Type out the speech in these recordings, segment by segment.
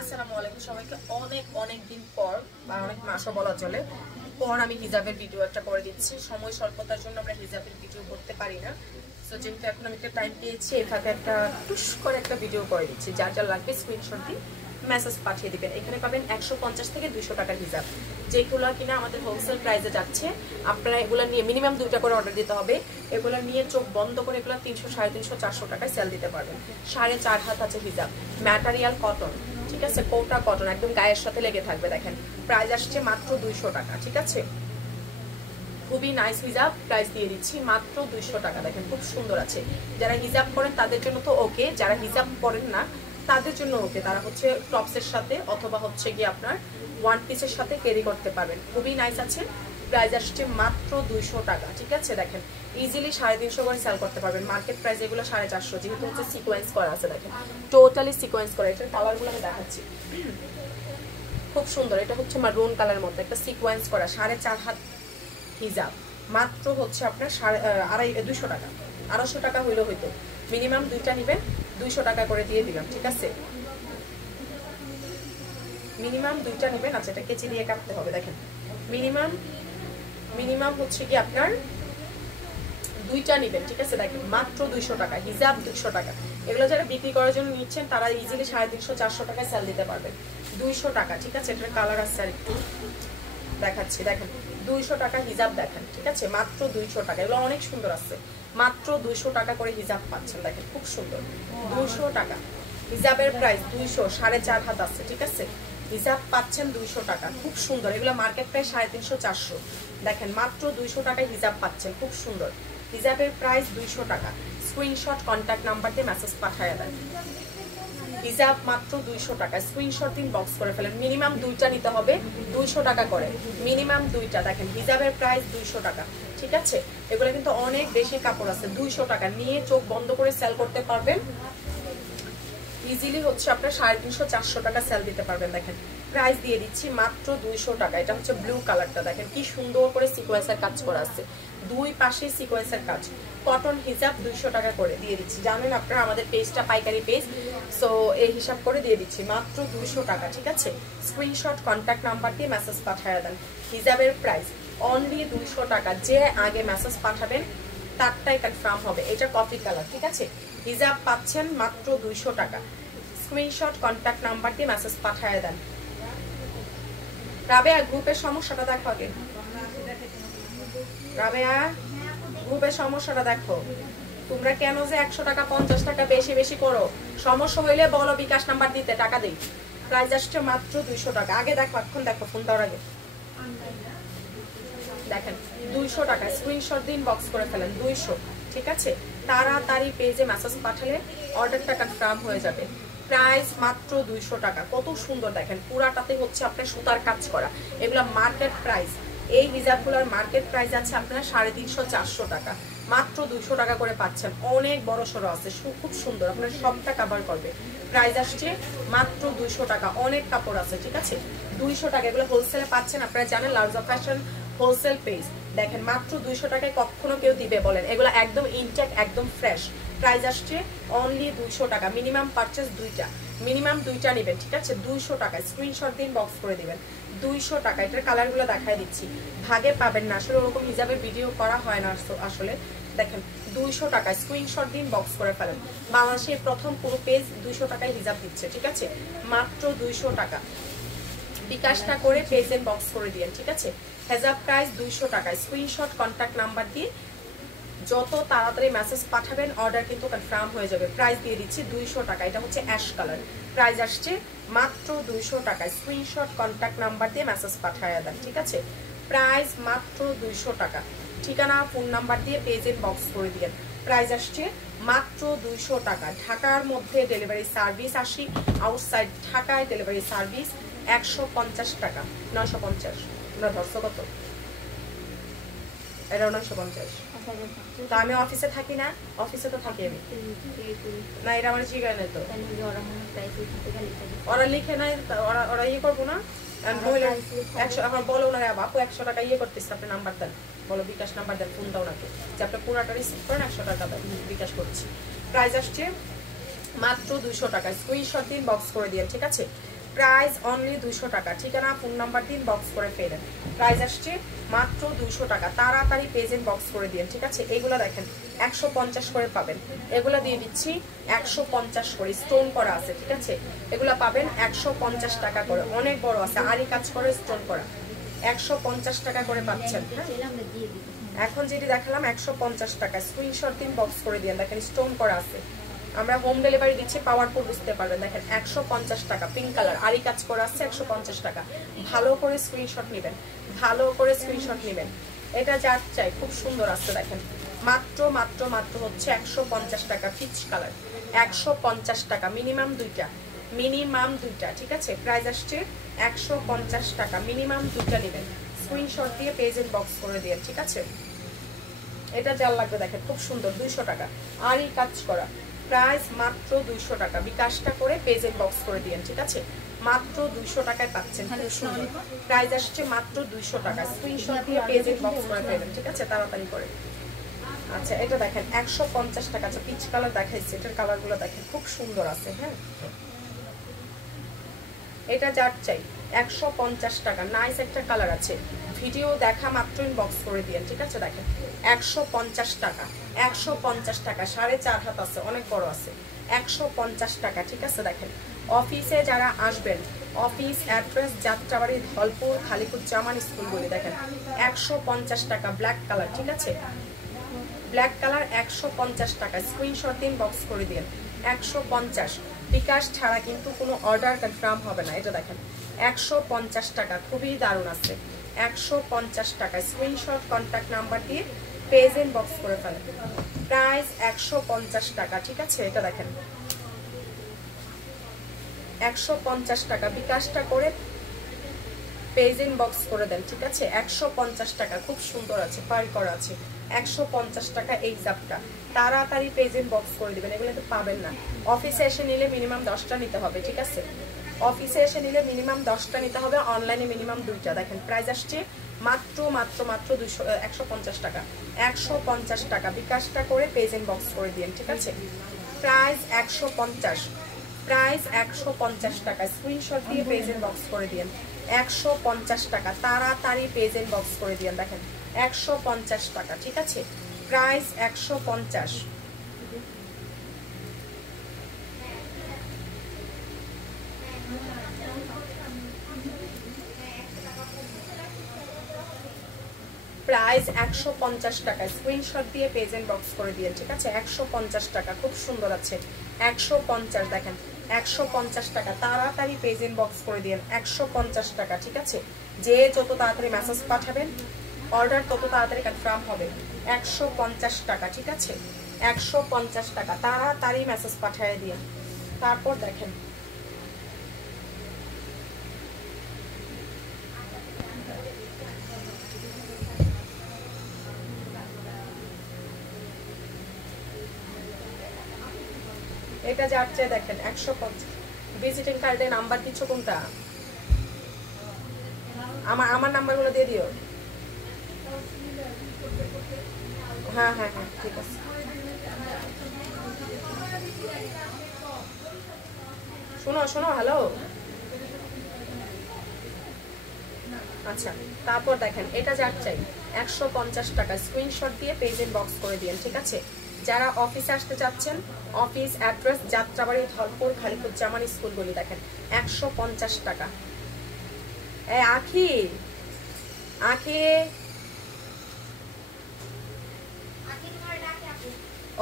আসসালামু আলাইকুম সবাইকে। অনেক অনেক দিন পর বা অনেক মাসও বলা চলে পর আমি হিজাবের ভিডিও একটা করে দিচ্ছি। সময় স্বল্পতার জন্য আমরা হিজাবের ভিডিও করতে পারি না। সো যেহেতু এখন আমি একটা টাইম পেয়েছি, এই ফাঁকে একটা টুস করে একটা ভিডিও করে দিচ্ছি। যার যা লাগবে স্ক্রিনশট দিয়ে মেসেজ পাঠিয়ে দিবেন। এখানে পাবেন 150 থেকে 200 টাকার হিজাব, যেগুলো কিনা আমাদের হোলসেল প্রাইসে যাচ্ছে। আপনারা এগুলো নিয়ে মিনিমাম 2টা করে অর্ডার দিতে হবে। এগুলো নিয়ে চোখ বন্ধ করে এগুলো 300, 350, 400 টাকায় সেল দিতে পারবেন। 4.5 হাত আছে হিজাব, ম্যাটেরিয়াল কটন, ঠিক আছে, কোটা কটন, একদম গায়ের সাথে লেগে থাকবে। দেখেন প্রাইস আসছে মাত্র 200 টাকা, ঠিক আছে। খুবই নাইস হিজাব, প্রাইস দিয়ে দিচ্ছি মাত্র 200 টাকা। দেখেন খুব সুন্দর আছে। যারা হিজাব পরেন তাদের জন্য তো ওকে, যারা হিজাব পরেন না তাদের জন্য ওকে। তারা হচ্ছে টপসের সাথে অথবা হচ্ছে গিয়ে আপনার ওয়ান পিসের সাথে ক্যারি করতে পারবেন। খুবই নাইস আছে। প্রাইস আসছে মাত্র 200 টাকা, ঠিক আছে। দেখেন ইজিলি 350 করে সেল করতে পারবেন। মার্কেট প্রাইস এগুলো 450, যেহেতু হচ্ছে সিকোয়েন্স করা আছে। দেখেন টোটালি সিকোয়েন্স করা। এটার কালারগুলো আমি দেখাচ্ছি, খুব সুন্দর। এটা হচ্ছে মারুন কালার মধ্যে একটা সিকোয়েন্স করা 4.5 হাত হিজাব, মাত্র হচ্ছে আপনার 200 টাকা। 250 টাকা হইলেও হইতো। মিনিমাম 2টা নেবেন, 200 টাকা করে দিয়ে দিলাম, ঠিক আছে। মিনিমাম 2টা নেবেন। আচ্ছা, এটা কেচি দিয়ে কাটতে হবে। দেখেন মিনিমাম হচ্ছে কি আপনার 2টা নেবেন, ঠিক আছে। দেখেন মাত্র 200 টাকা হিজাব, 200 টাকা। এগুলো যারা বিক্রি করার জন্য নিচ্ছেন তারা ইজিলি 350, 400 টাকায় সেল দিতে পারবেন। 200 টাকা, ঠিক আছে। এটার কালার আছে আর একটু দেখাচ্ছি। দেখেন 200 টাকা হিজাব, দেখেন, ঠিক আছে, মাত্র 200 টাকা। এগুলো অনেক সুন্দর আছে। মাত্র 200 টাকা করে হিজাব পাচ্ছেন। দেখেন খুব সুন্দর, 200 টাকা হিজাবের প্রাইস। 200, 4.5 হাত আছে, ঠিক আছে। হিজাব পাচ্ছেন 200 টাকা, খুব সুন্দর। এগুলো মার্কেট প্রাইস 350, 400। দেখেন মাত্র 200 টাকায় হিজাব পাচ্ছেন, খুব সুন্দর। হিজাবের প্রাইস 200 টাকা। স্ক্রিনশট কন্ট্যাক্ট নাম্বার দিয়ে মেসেজ পাঠিয়ে দেন। হিজাব মাত্র 200 টাকা। স্ক্রিনশট দিন, বক্স করে ফেলেন। মিনিমাম 2টা নিতে হবে, 200 টাকা করে। মিনিমাম 2টা। দেখেন হিজাবের প্রাইস 200 টাকা, ঠিক আছে। এগুলো কিন্তু অনেক বেশি কাপড় আছে। 200 টাকা নিয়ে চোখ বন্ধ করে সেল করতে পারবেন। ইজিলি হচ্ছে আপনার 350, 400 টাকা সেল দিতে পারবেন। দেখেন প্রাইস দিয়ে দিচ্ছি মাত্র 200 টাকা। এটা হচ্ছে ব্লু কালারটা। দেখেন কি সুন্দর করে সিকোয়েন্সের কাজ করা আছে, দুই পাশে সিকোয়েন্সের কাজ। কটন হিজাব 200 টাকা করে দিয়ে দিচ্ছি। জানেন আপনারা আমাদের পেজটা পাইকারি পেজ, সো এই হিসাব করে দিয়ে দিচ্ছি মাত্র 200 টাকা, ঠিক আছে। স্ক্রিনশট কন্ট্যাক্ট নাম্বার দিয়ে মেসেজ পাঠিয়ে দেন। হিজাবের প্রাইস অনলি 200 টাকা। যে আগে মেসেজ পাঠাবেন তারটাই কনফার্ম হবে। এটা কফি কালার, ঠিক আছে। হিজাব পাচ্ছেন মাত্র 200 টাকা। স্ক্রিনশট কন্ট্যাক্ট নাম্বার দিয়ে মেসেজ পাঠিয়ে দেন। রাবেয়া গ্রুপের সমস্যাটা দেখো আগে। রাবেয়া গ্রুপের সমস্যাটা দেখো। তোমরা কেন যে 100 টাকা 50 টাকা বেশি বেশি করো? সমস্যা হইলে বলো, বিকাশ নাম্বার দিতে টাকা দেই। প্রাইস আসছে মাত্র 200 টাকা। আগে দেখো, এখন দেখো, ফোন দেওয়ার আগে দেখেন 200 টাকা। স্ক্রিনশট দিন, বক্স করে ফেলেন। 200, ঠিক আছে। তাড়াতাড়ি পেজে মেসেজ পাঠালে অর্ডারটা কনফার্ম হয়ে যাবে। প্রাইস মাত্র 200 টাকা। কত সুন্দর দেখেন, পুরাটাতে হচ্ছে আপনার সুতার কাজ করা। এগুলো মার্কেট প্রাইস। এই হিজাবগুলোর মার্কেট প্রাইস আছে আপনার 350, 400 টাকা। মাত্র 200 টাকা করে পাচ্ছেন। অনেক বড় সড়ো আছে, খুব সুন্দর, আপনার সবটা কাভার করবে। প্রাইস আসছে মাত্র 200 টাকা। অনেক কাপড় আছে, ঠিক আছে। 200 টাকা। এগুলো হোলসেলে পাচ্ছেন, আপনারা জানেন লার্জা ফ্যাশন হোলসেল পেজ। দেখেন মাত্র 200 টাকায় কখনো কেউ দিবে বলেন? এগুলো একদম ইনটেক, একদম ফ্রেশ। প্রাইস আসছে অনলি 200 টাকা। মিনিমাম পারচেস 2টা, মিনিমাম 2টা নেবেন, ঠিক আছে। 200 টাকা। স্ক্রিনশট দিন, বক্স করে দিবেন। 200 টাকা। এটার কালারগুলো দেখায় দিচ্ছি, ভাগে পাবেন না আসলে, ওরকম হিজাবের ভিডিও করা হয় না আসলে। দেখেন 200 টাকা। স্ক্রিনশট দিন, বক্স করে ফেলেন। বাংলাদেশের প্রথম পুরো পেজ 200 টাকায় হিজাব দিচ্ছে, ঠিক আছে। মাত্র 200 টাকা। বিকাশটা করে পেজের বক্স করে দিয়েন, ঠিক আছে। হিজাব প্রাইস 200 টাকা। স্ক্রিনশট কন্ট্যাক্ট নাম্বার দিয়ে যত তাড়াতাড়ি মেসেজ পাঠাবেন অর্ডার কিন্তু কনফার্ম হয়ে যাবে। প্রাইস দিয়ে দিচ্ছি 200 টাকা। এটা হচ্ছে অ্যাশ কালার। প্রাইস আসছে মাত্র 200 টাকা। স্ক্রিনশট কন্ট্যাক্ট নাম্বার দিয়ে মেসেজ পাঠিয়ে দেন, ঠিক আছে। প্রাইস মাত্র 200 টাকা। ঠিকানা ফোন নাম্বার দিয়ে পেজের বক্স করে দিয়েন। প্রাইস আসছে মাত্র 200 টাকা। ঢাকার মধ্যে ডেলিভারি সার্ভিস 80, আউটসাইড ঢাকায় ডেলিভারি সার্ভিস 150 টাকা। 950 আমরা ধরছো কত? এটা 950। তো আমি অফিসে থাকি না, অফিসে তো থাকি আমি না। এটা আমার জিগায় নাই তো, ওরা লিখে নাই, ওরা ইয়ে করবো না। 100 এখন বলো না আপু 100 টাকা ইয়ে করতেছে, আপনি নাম্বার দেন, বলো বিকাশ নাম্বার দেন, ফোন দাও নাকি যে আপনি পুরাটা রিসিভ করেন, 100 টাকা দেন, বিকাশ করছি। প্রাইস আসছে মাত্র 200 টাকা। স্ক্রিনশট দিন, বক্স করে দিন, ঠিক আছে। প্রাইস অনলি 200 টাকা। ঠিকানা ফোন নাম্বার দিন, বক্স করে ফেলেন। প্রাইস আসছে মাত্র 200 টাকা। তাড়াতাড়ি পেজেন্ট বক্স করে দিন, ঠিক আছে। এগুলো দেখেন 150 করে পাবেন, এগুলো দিয়ে দিচ্ছি 150 করে, স্টোন করা আছে, ঠিক আছে। এগুলো পাবেন 150 টাকা করে, অনেক বড় আছে, আরি কাজ করে স্টোন করা, 150 টাকা করে পাচ্ছেন। এখন যেটি দেখালাম 150 টাকা, স্ক্রিনশট দিন, বক্স করে দিন। দেখেন স্টোন করা আছে, আমরা হোম ডেলিভারি দিচ্ছি, পাওয়ারফুল বুঝতে পারবেন। দেখেন 150 টাকা, পিঙ্ক কালার, আরি কাজ করা আছে, 150 টাকা। ভালো করে স্ক্রিনশট নেবেন, ভালো করে স্ক্রিনশট নেবেন। এটা যার চাই, খুব সুন্দর আছে। দেখেন মাত্র মাত্র মাত্র হচ্ছে 150 টাকা, পিচ কালার, 150 টাকা, মিনিমাম দুইটা, মিনিমাম দুইটা, ঠিক আছে। প্রাইস আসছে 150 টাকা, মিনিমাম দুইটা নেবেন। স্ক্রিনশট দিয়ে পেজেন্ট বক্স করে দিন, ঠিক আছে। এটা যার লাগবে দেখেন খুব সুন্দর, 200 টাকা, আরি কাজ করা, প্রাইস মাত্র 200 টাকা। বিকাশটা করে পেজেন্ট বক্স করে দিন, ঠিক আছে। মাত্র 200 টাকায় পাচ্ছেন, খুব সুন্দর। প্রাইস আসছে মাত্র 200 টাকা। স্ক্রিনশট দিয়ে পেজেন্ট বক্স করে ফেলেন, ঠিক আছে, তাড়াতাড়ি করে। আচ্ছা এটা দেখেন 150 টাকা। আচ্ছা পিচ কালার দেখাইছে, এটার কালারগুলো দেখেন খুব সুন্দর আছে। হ্যাঁ এটা যার চাই 150 টাকা, নাইস একটা কালার আছে। ভিডিও দেখা মাত্র ইনবক্স করে দিন, ঠিক আছে। দেখেন 150 টাকা, 150 টাকা, 4.5 হাত আছে, অনেক বড় আছে, 150 টাকা, ঠিক আছে। দেখেন অফিসে যারা আসবেন, অফিস অ্যাড্রেস যাত্রাবাড়ি, ধলপুর, খালিকুজ্জামান স্কুলগুলি, দেখেন 150 টাকা, ব্ল্যাক কালার, ঠিক আছে। ব্ল্যাক কালার 150 টাকা। স্ক্রিনশট দিন, বক্স করে দিন। 150 বিকাশ ছাড়া কিন্তু কোনো অর্ডার কনফার্ম হবে না। এটা দেখেন 150 টাকা, খুবই দারুণ আছে। 150 টাকা, স্ক্রিনশট কন্ট্যাক্ট নাম্বার দিয়ে পেজেন্ট বক্স করে ফেলেন। প্রাইস 150 টাকা, ঠিক আছে। এটা দেখেন 150 টাকা, বিকাশটা করে পেজেন্ট বক্স করে দেন, ঠিক আছে। 150 টাকা, খুব সুন্দর আছে, পার করা আছে, 150 টাকা এই জাপটা। তাড়াতাড়ি পেজেন্ট বক্স করে দিবেন, এগুলো তো পাবেন না। অফিসে এসে নিলে মিনিমাম 10টা নিতে হবে, ঠিক আছে। অফিসে এসে নিলে মিনিমাম 10টা নিতে হবে, অনলাইনে মিনিমাম 2টা। দেখেন প্রাইস আসছে মাত্র মাত্র মাত্র 150 টাকা, 150 টাকা। বিকাশটা করে পেজেন্ট বক্স করে দিন, ঠিক আছে। প্রাইস 150, প্রাইস 150 টাকা। স্ক্রিনশট দিয়ে পেজেন্ট বক্স করে দিন। 150 টাকা, তাড়াতাড়ি পেজেন্ট বক্স করে দিন। দেখেন 150 টাকা, ঠিক আছে। প্রাইস 150। প্রাইস 150 টাকা। স্ক্রিনশট দিয়ে পেজেন্ট বক্স করে দিয়ে, ঠিক আছে। 150 টাকা, খুব সুন্দর আছে, 150। দেখেন 150 টাকা, তাড়াতাড়ি পেজেন্ট বক্স করে দিন। 150 টাকা, ঠিক আছে। যে যত তাড়াতাড়ি মেসেজ পাঠাবেন, অর্ডার তত তাড়াতাড়ি কনফার্ম হবে। 150 টাকা, ঠিক আছে। 150 টাকা, তাড়াতাড়ি মেসেজ পাঠিয়ে দিন। তারপর দেখেন এটা যাচ্ছে, দেখেন 150। ভিজিটিং কার্ডে নাম্বার কিছু কোনটা? আমার নাম্বারগুলো দিয়ে দিও। হ্যাঁ হ্যাঁ হ্যাঁ, ঠিক আছে। শোনো শোনো, হ্যালো। আচ্ছা তারপর দেখেন এটা যার চাই 150 টাকা। স্ক্রিনশট দিয়ে পেজেন্ট বক্স করে দিন, ঠিক আছে। যারা অফিসে আসতে চাচ্ছেন, অফিস অ্যাড্রেস যাত্রাবাড়ি, ধলপুর, খালিকুজ্জামান স্কুলগুলি, দেখেন 150 টাকা। এই আখি, আখি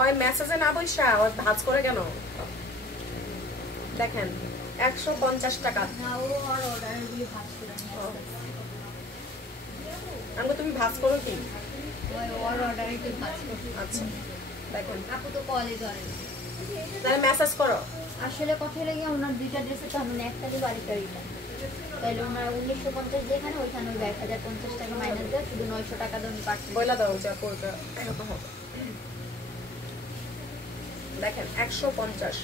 ওই মেসেজে না বইসা ওই ভাজ করে কেন? দেখেন 150 টাকা। আমাকে তুমি ভাজ করো কি? আচ্ছা দেখেন আপু তো কলে ধরে তাহলে মেসেজ করো। আসলে কথা লেগে ওনার দুইটা ড্রেসে তো আমি একটা দিব আরেকটা রিটার্ন, তাহলে ওনার 1950 যেখানে ওইখানে ওই 1050 টাকা মাইনাস দেয়, শুধু 900 টাকা দাম পাচ্ছেন। বইলা দাও যা করবে এরকম হবে। দেখেন 150,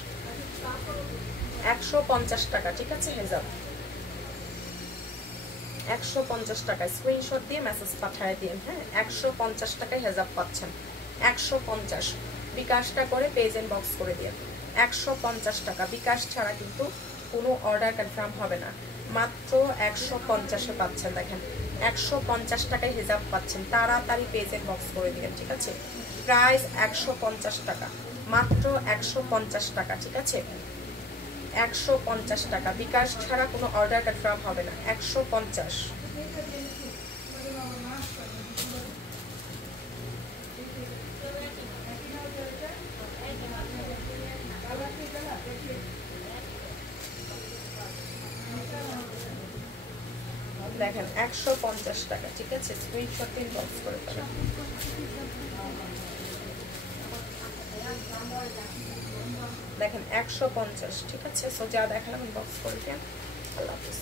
150 টাকা, ঠিক আছে। হেজাব 150 টাকা। স্ক্রিনশট দিয়ে মেসেজ পাঠিয়ে দিন। হ্যাঁ 150 টাকায় হেজাব পাচ্ছেন। 150 বিকাশটা করে পেজেন্ট বক্স করে দিন। 150 টাকা, বিকাশ ছাড়া কিন্তু কোনো অর্ডার কনফার্ম হবে না। মাত্র 150-এ পাচ্ছেন। দেখেন 150 টাকায় হিজাব পাচ্ছেন, তাড়াতাড়ি পেজে বক্স করে দিবেন, ঠিক আছে? প্রাইস 150 টাকা, মাত্র 150 টাকা, ঠিক আছে? 150 টাকা, বিকাশ ছাড়া কোনো অর্ডার কনফার্ম হবে না। 150। দেখেন 150 টাকা, ঠিক আছে? স্ক্রিনশট দিন, বক্স করে ফেলেন। দেখেন 150, ঠিক আছে? সো যা দেখালাম বক্স করে দেন। আল্লাহ হাফেজ।